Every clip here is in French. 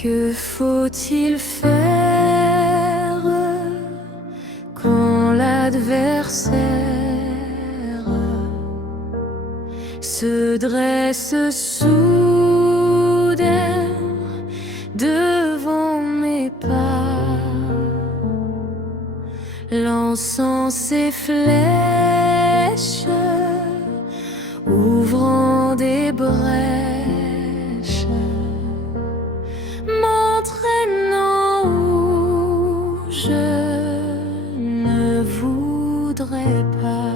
Que faut-il faire quand l'adversaire se dresse soudain devant mes pas, lançant ses flèches, ouvrant des brèches, m'entraînant où je ne voudrais pas.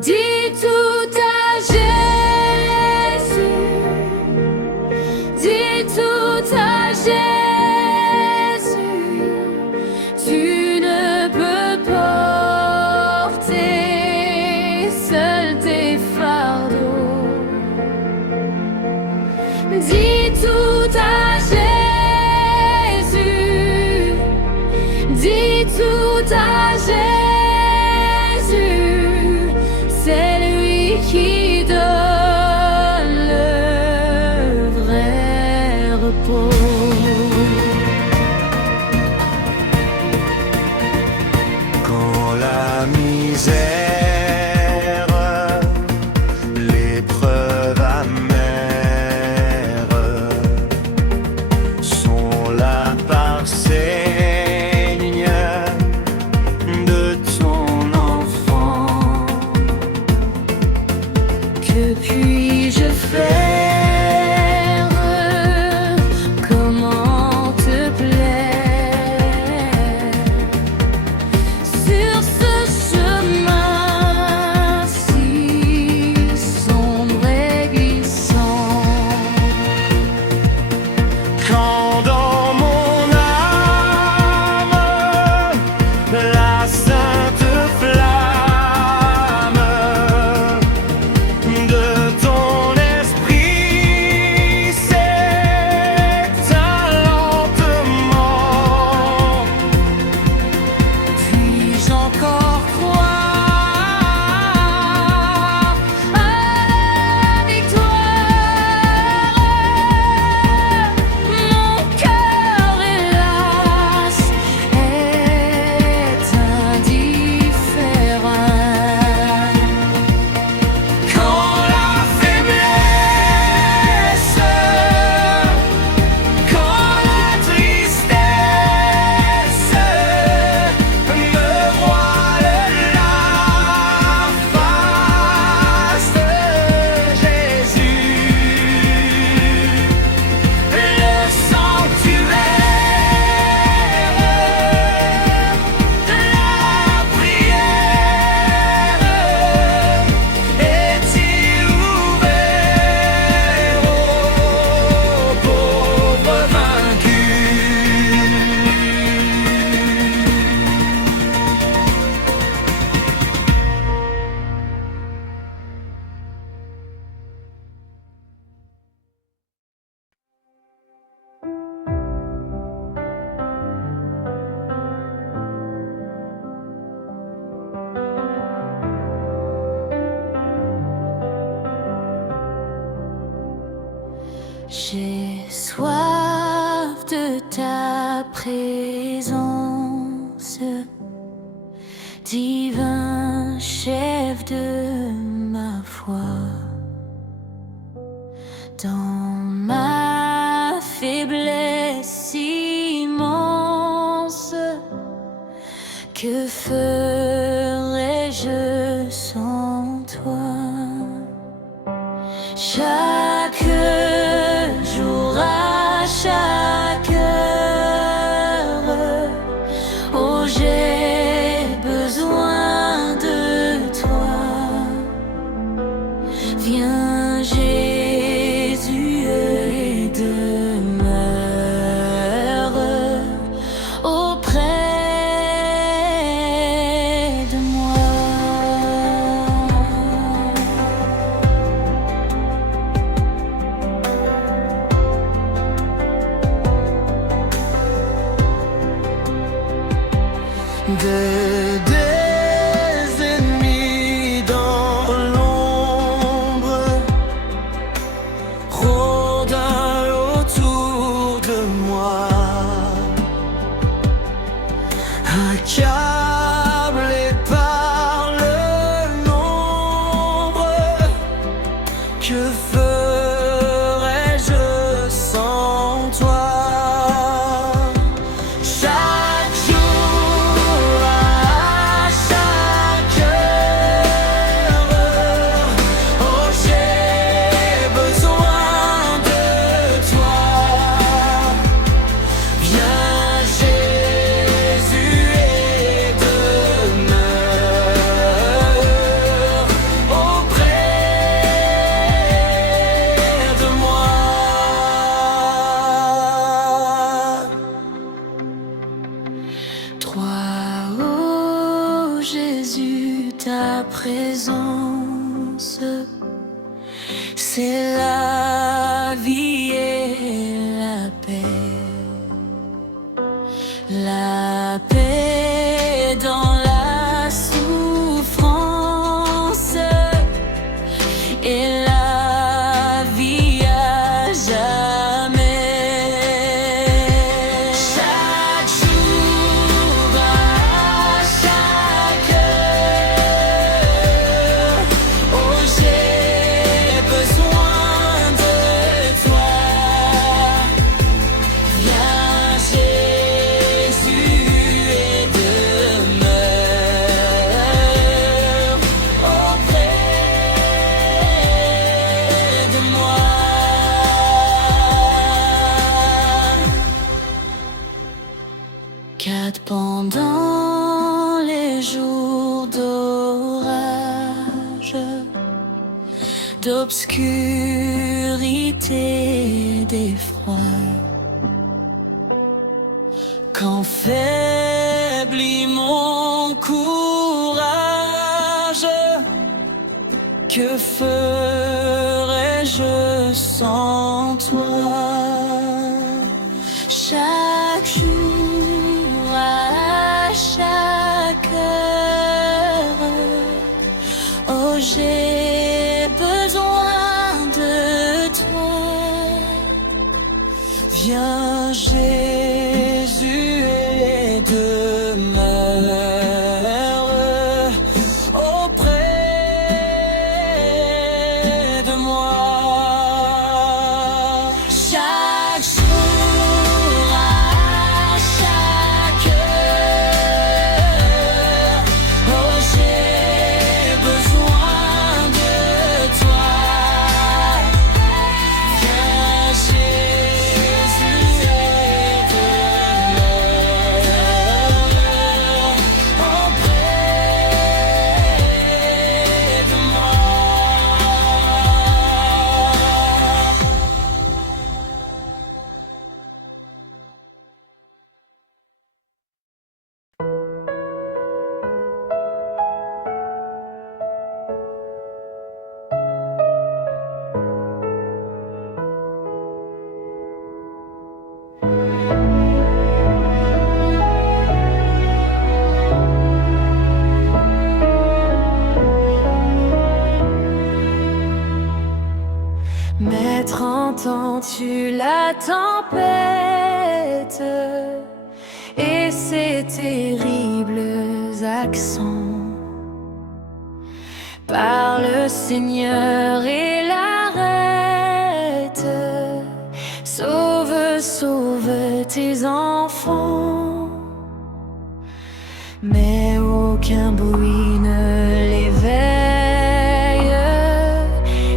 Dis tout à Jésus, dis tout à Jésus, tu ne peux porter seul tes fardeaux. Dis tout à Jésus, dis tout à Jésus, c'est lui qui donne le vrai repos. Quand la misère, l'épreuve amère sont là par signe de ton enfant, Que puis-je faire? Comment te plaire sur ce chemin si sombre et glissant? quand dans mon âme la sainte flamme de ton esprit s'éteint lentement. Puis-je encore croire à la victoire? Mon cœur, hélas, est indifférent. Quand la faiblesse, quand la tristesse me voile la face de Jésus, le sanctuaire de la prière est-il ouvert aux pauvres vaincus? J'ai soif de ta présence, divin chef de ma foi. Dans ma faiblesse immense, que ferais-je sans toi? Chaque jour, à chaque heure, oh, j'ai besoin de toi. Viens Jésus et demeure auprès de moi. Des ennemis dans l'ombre rôdent accablé par le nombre. Que ferais-je sans toi? Chaque jour, à chaque heure, oh j'ai besoin de toi. Viens Jésus et demeure auprès de moi. Toi, oh Jésus, ta présence, c'est la vie et la paix. La paix dans la souffrance et la vie à jamais. Chaque jour, à chaque heure, oh j'ai besoin de toi. Viens Jésus et demeure auprès de moi. Car pendant les jours d'orage, d'obscurité, d'effroi, quand faiblit mon courage, que ferais-je sans toi? Chaque jour, à chaque heure, oh j'ai besoin de toi. Viens Jésus et demeure auprès de moi. Chaque jour, à chaque heure, Oh j'ai besoin de toi. Viens Jésus et demeure auprès de moi. Maître, entends-tu la tempête et ses terribles accents? Parle, Seigneur, et l'arrête. Sauve, sauve tes enfants. Mais aucun bruit ne l'éveille.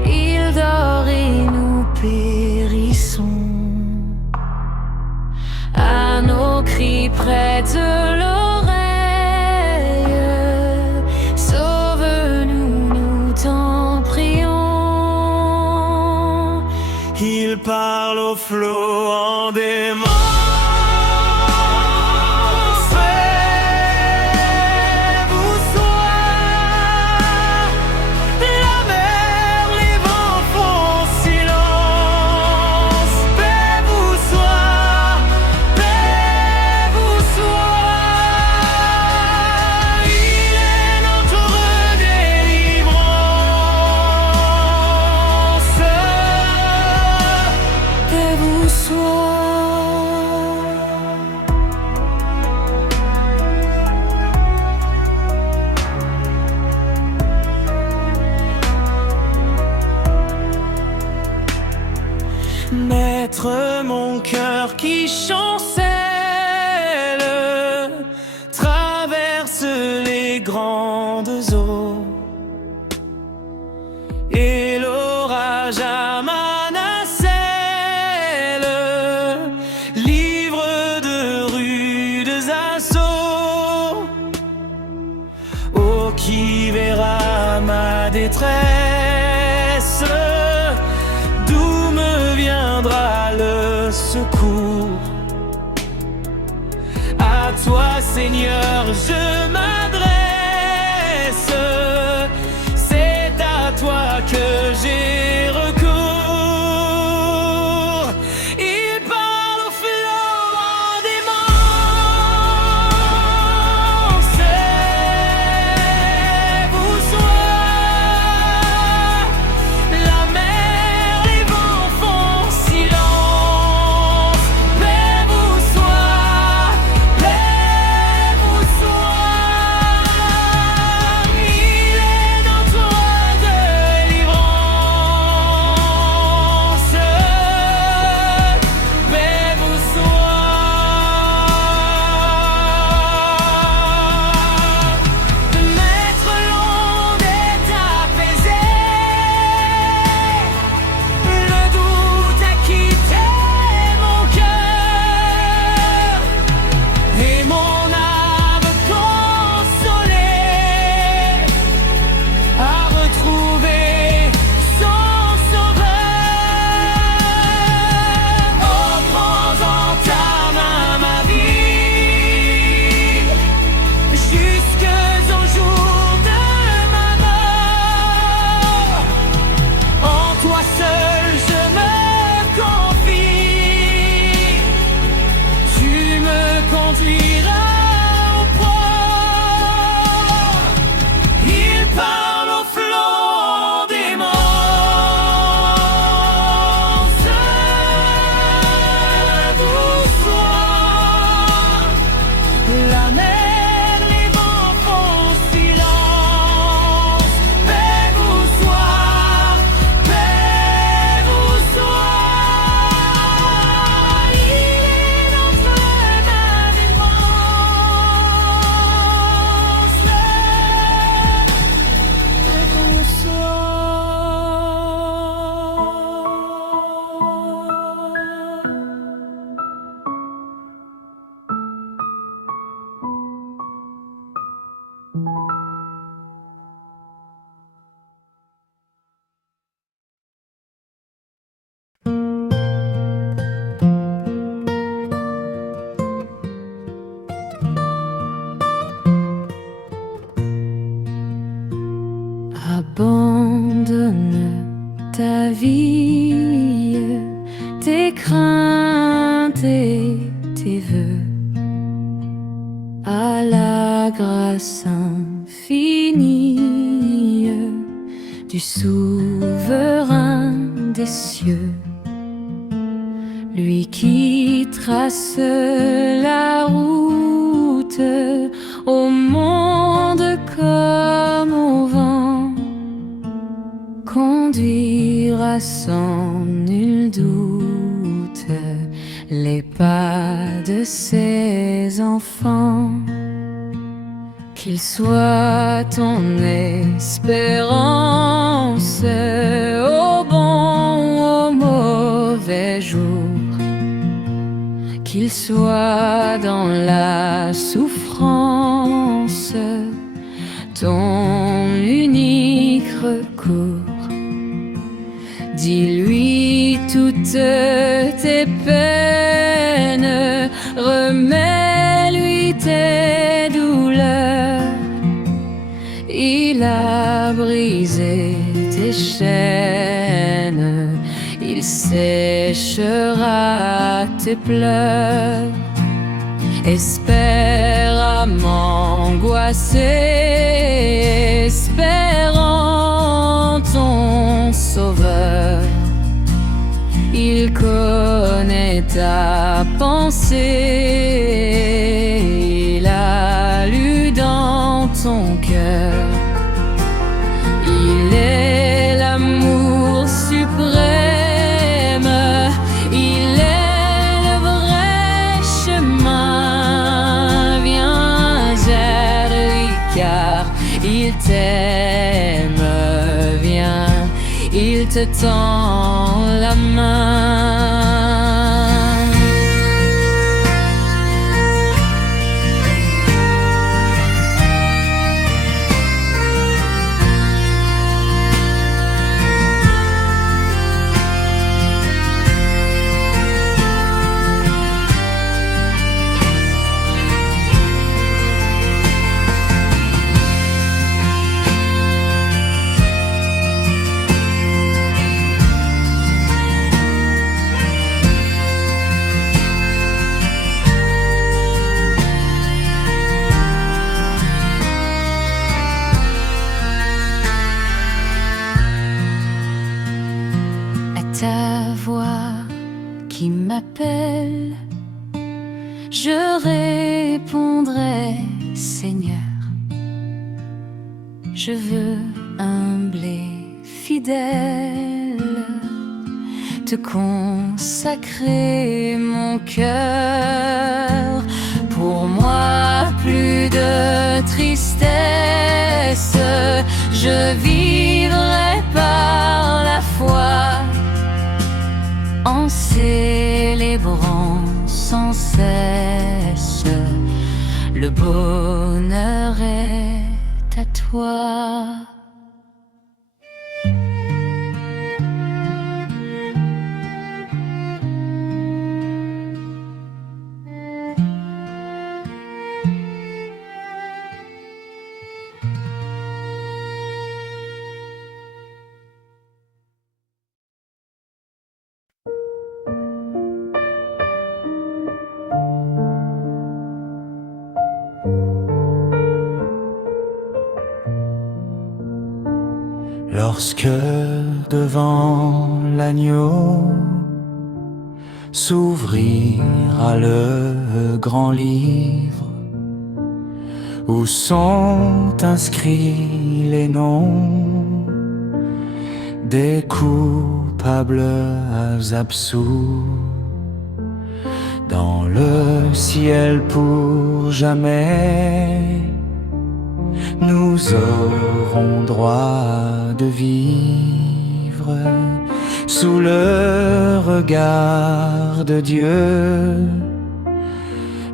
Il dort et nous périssons. À nos cris prête l'oreille. Sauve-nous, nous t'en prions. Il parle au flot en démence. Paix-vous soit. La mer, les vents font silence. Paix-vous soit. Paix-vous soit. Il est notre délivrance. Que vous soit. grandes eaux. Et l'orage à Manasel, livre de rudes assauts. Oh, qui verra ma détresse? D'où me viendra le secours? À toi, Seigneur, je m'adresse. C'est à toi que j'ai recours. Il parle au flot des manses. Vous soit la mer, les vents font silence. Paix vous soit, paix vous soit. Il est notre délivrance. Paix vous soit. Le maître l'onde est apaisé. Le doute a quitté mon cœur et mon âme consolée a retrouvé son sauveur. Oh, prends en ta main ma vie jusqu'au jour de ma mort. En toi seul je me confie. Tu me conduiras au port. Il parle au flot des manses. Vous soit la mer, les vents font silence. Paix vous soit, paix vous soit. Il est notre délivrance. Paix vous soit. Abandonne ta vie, tes craintes et tes vœux à la grâce infinie du souverain des cieux, lui qui trace la route au monde comme au vent, conduira sans nul doute les pas de ses enfants. Qu'il soit ton espérance au bon ou au mauvais jour, qu'il soit dans la souffrance ton unique recours. Dis-lui toutes tes peines, remets-lui tes douleurs. Il a brisé tes chaînes, il séchera tes pleurs. Espéramment angoissé, espérant ton sauveur, il connaît ta pensée, il a lu dans ton cœur. Il est l'amour suprême, il est le vrai chemin. Viens, Jérica. il t'aime, viens, il te tend la main. Ta voix qui m'appelle, je répondrai, Seigneur, je veux humbler, fidèle, te consacrer mon cœur. Pour moi, plus de tristesse, je vivrai par la foi, en célébrant sans cesse, le bonheur est à toi. Lorsque devant l'agneau s'ouvrira le grand livre où sont inscrits les noms des coupables absous, dans le ciel pour jamais nous aurons droit de vivre sous le regard de Dieu.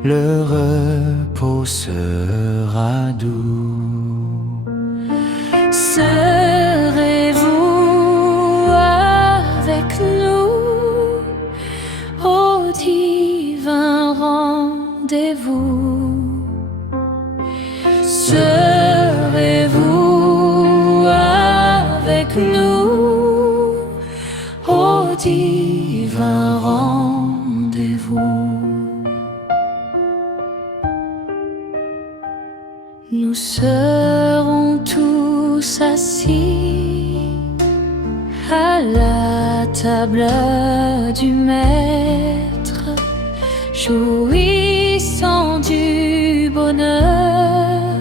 Le repos sera doux. Serez-vous avec nous au divin rendez-vous? Serez-vous avec nous au divin rendez-vous? Nous serons tous assis à la table du Maître, jouissant du bonheur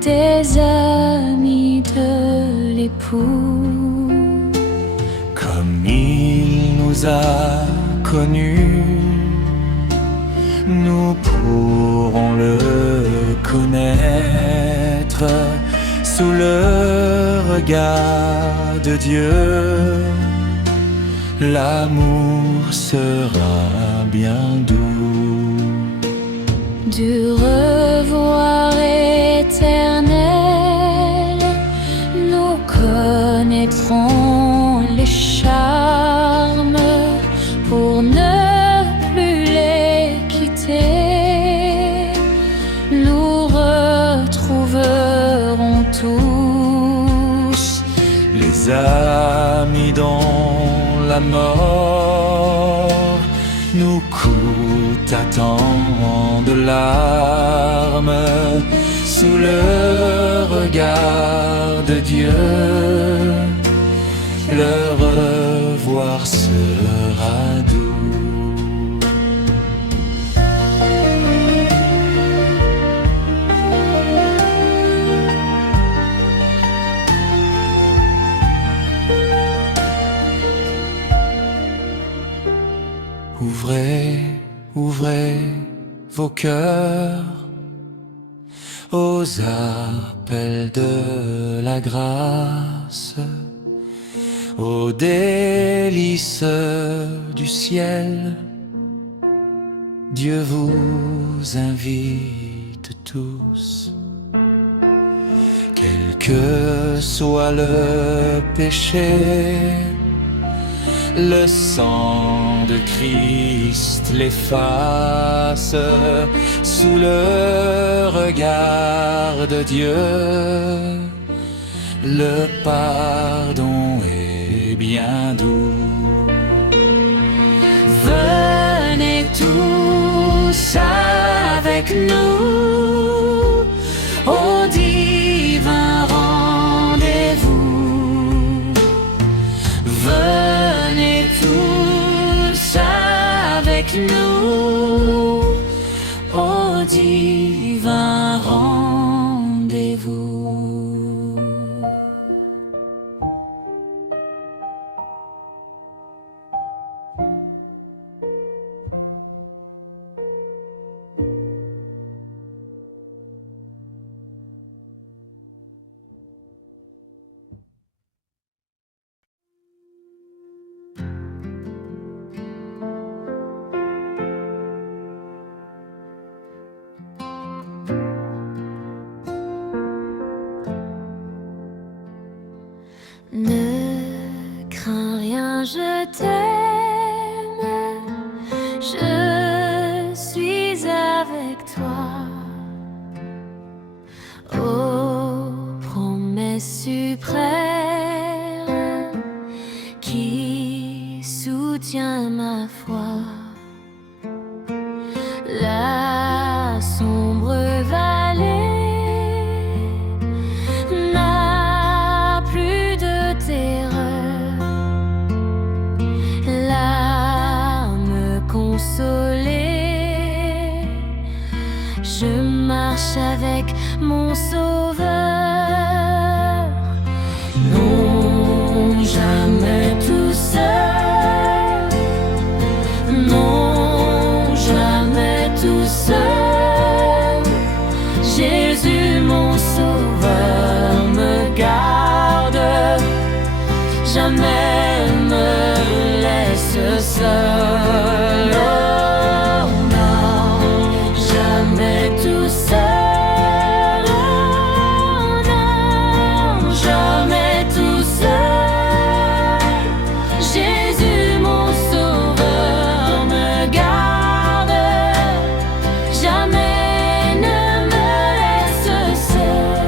des amis de l'époux. Comme il nous a connus, nous pourrons le connaître sous le regard de Dieu. L'amour sera bien doux. Du revoir éternel, nous connaîtrons les charmes pour ne plus les quitter. Nous retrouverons tous les amis dont la mort nous coûte à tant de larmes. Sous le regard de Dieu, le revoir sera doux. Ouvrez, ouvrez vos cœurs aux appels de la grâce, aux délices du ciel. Dieu vous invite tous, quel que soit le péché. Le sang de Christ l'efface sous le regard de Dieu. Le pardon est bien doux. Venez tous avec nous au divin rendez-vous. Venez tous avec nous au divin rendez-vous. Ne crains rien, je t'aime, je suis avec toi. Ô promesse suprême qui soutient ma foi, la sombre vallée consolée, je marche avec mon Sauveur. Non, jamais tout seul. Non, jamais tout seul. Jésus, mon Sauveur, me garde. Jamais me laisse seul. Oh non, jamais tout seul. Oh non, jamais tout seul. Jésus, mon Sauveur, me garde. Jamais ne me laisse seul.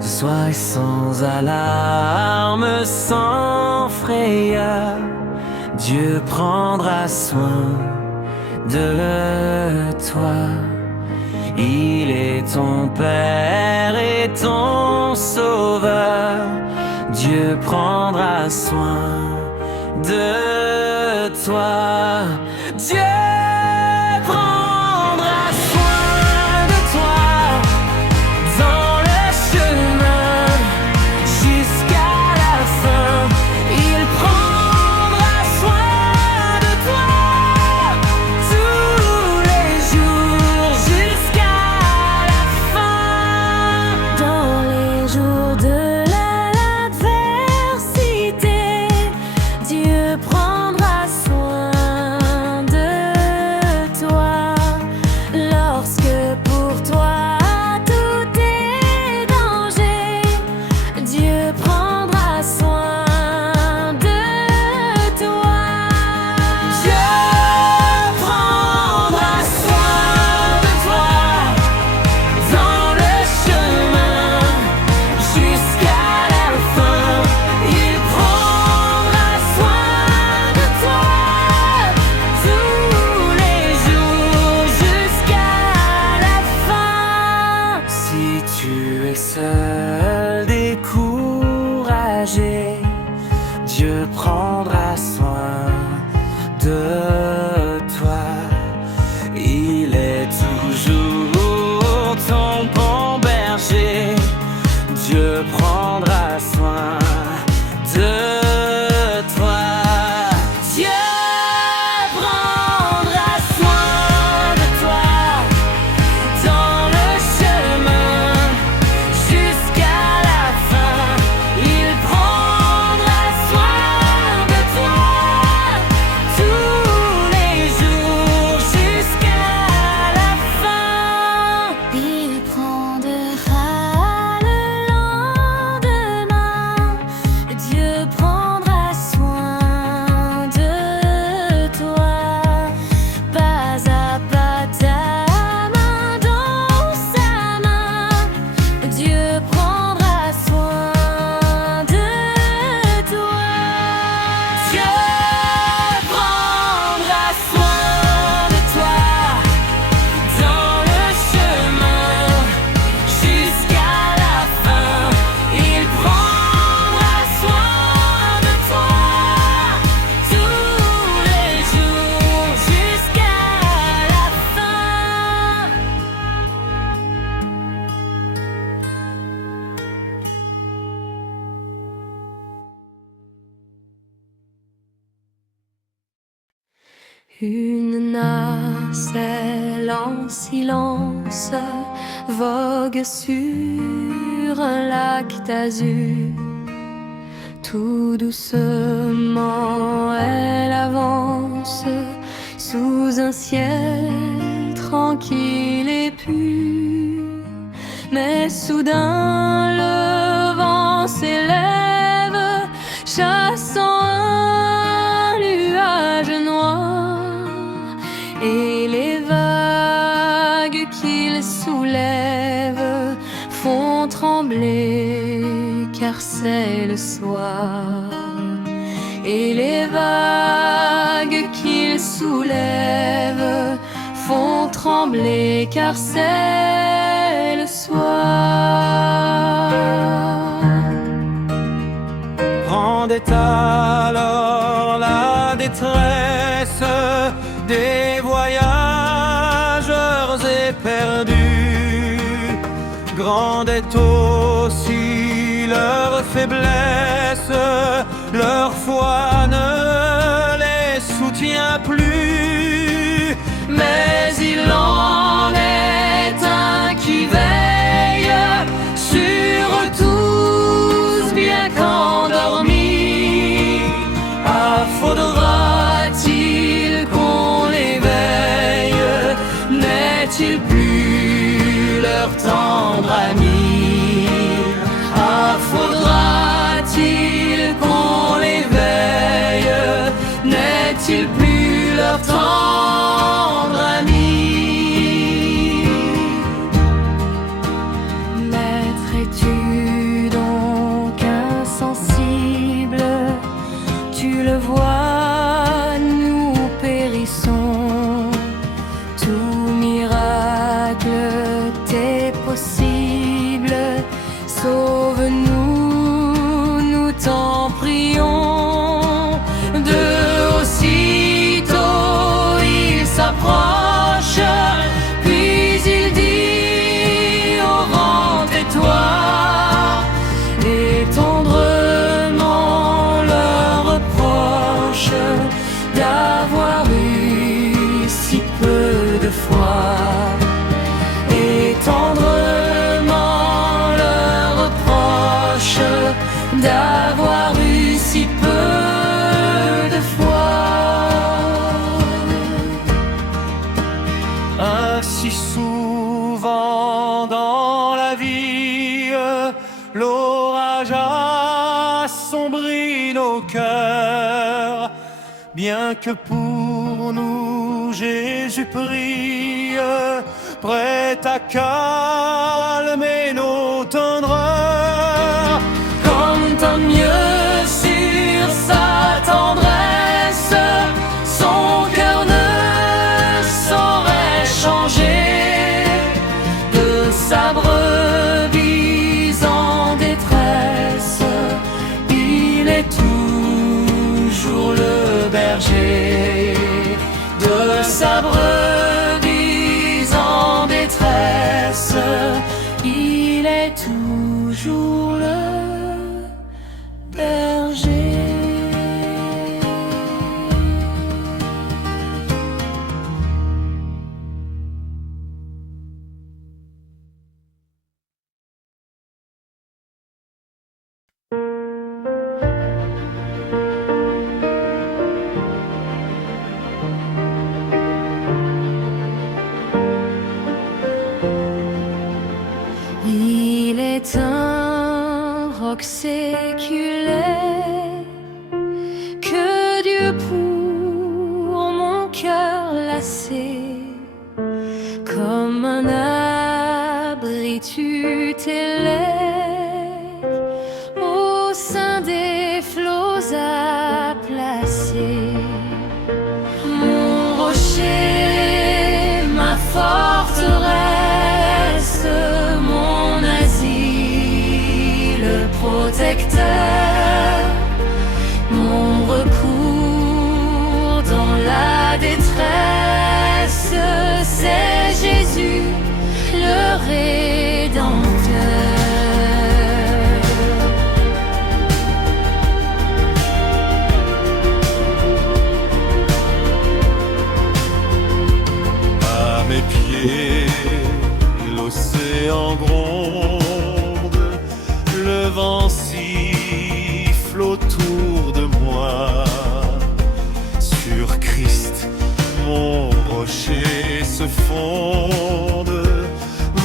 Sois sans alarme, sans frayeur, Dieu prendra soin de toi. Il est ton Père et ton Sauveur, Dieu prendra soin de toi. Dieu prendra soin de toi dans le chemin jusqu'à la fin. Il prendra soin de toi tous les jours jusqu'à la fin. Dans les jours de l'adversité, Dieu prendra soin de toi. Lorsque pour toi tout est danger, Dieu prendra soin de toi. Dieu prendra soin de toi dans le chemin jusqu'à la fin. Il prendra soin de toi tous les jours jusqu'à la fin. Si tu es seul, découragé, Dieu prendra soin de toi. Il est toujours ton bon berger. Dieu prendra soin de toi. Dieu prendra soin de toi dans le chemin jusqu'à la fin. Il prendra soin de toi tous les jours jusqu'à la fin. Il prendra le lendemain, Dieu prendra soin de toi. Pas à pas ta main dans sa main, Dieu prendra soin de toi. Dieu prendra soin de toi dans le chemin jusqu'à la fin. Il prendra soin de toi tous les jours jusqu'à la fin. Une nacelle en silence vogue sur un lac d'azur. Tout doucement elle avance sous un ciel tranquille et pur. Mais soudain le vent s'élève, chassant un nuage noir, et les vagues qu'il soulève font trembler, car c'est le soir. Et les vagues qu'il soulève font trembler, car c'est le soir. Rendait alors la détresse des voyageurs éperdus. Grande est aussi leur faiblesse, leur foi ne les soutient plus. Mais il en est un qui veille sur tous, bien qu'endormis. Ah, faudra-t-il qu'on l'éveille? N'est-il plus leur tendre ami? Ah, faudra-t-il qu'on l'éveille? N'est-il plus leur tendre ami? Maître, es-tu souvent dans la vie, l'orage assombrit nos cœurs. Bien que pour nous Jésus prie, prêt à calmer nos tendreurs. Comme tant mieux sur sa tendresse, son cœur ne saurait changer. De sa brebis en détresse, il est toujours le berger. De sa brebis en détresse, il est toujours le berger. Il est un roc séculaire que Dieu pour mon cœur lassé, comme un abri tu t'élèves, au sein des flots à placer. Mon rocher, ma forteresse, mon asile protecteur, mon recours dans la détresse, c'est Jésus le Rédempteur. À mes pieds, l'océan gronde, le vent siffle autour de moi. Sur Christ, mon rocher se fonde,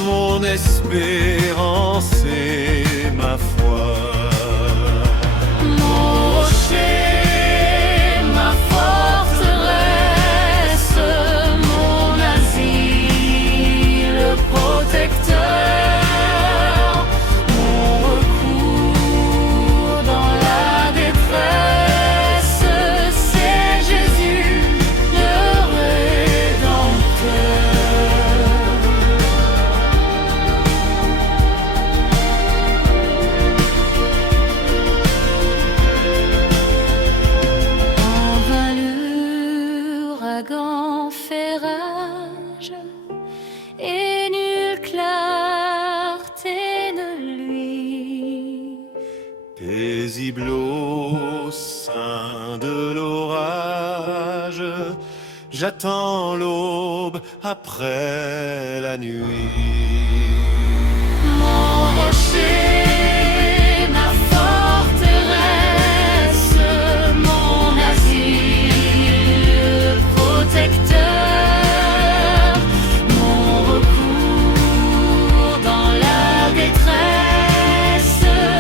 mon espérance et ma foi. Mon rocher, ma forteresse, mon asile protecteur, mon recours dans la détresse, c'est Jésus le Rédempteur. En vain l'ouragan fait rage, et nulle clarté ne luit. Paisible au sein de l'orage, j'attends l'aube après la nuit. Mon rocher, ma forteresse, mon asile protecteur, mon recours dans la détresse,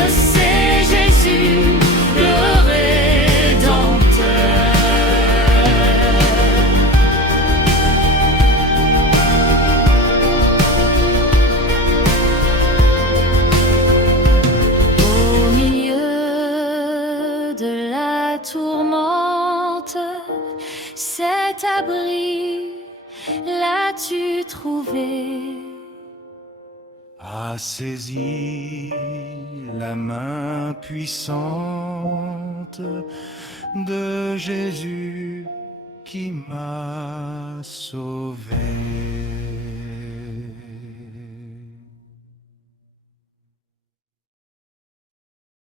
c'est Jésus le Rédempteur. Au milieu de la tourmente, cet abri l'as-tu trouvé? A saisi la main puissante de Jésus qui m'a sauvé.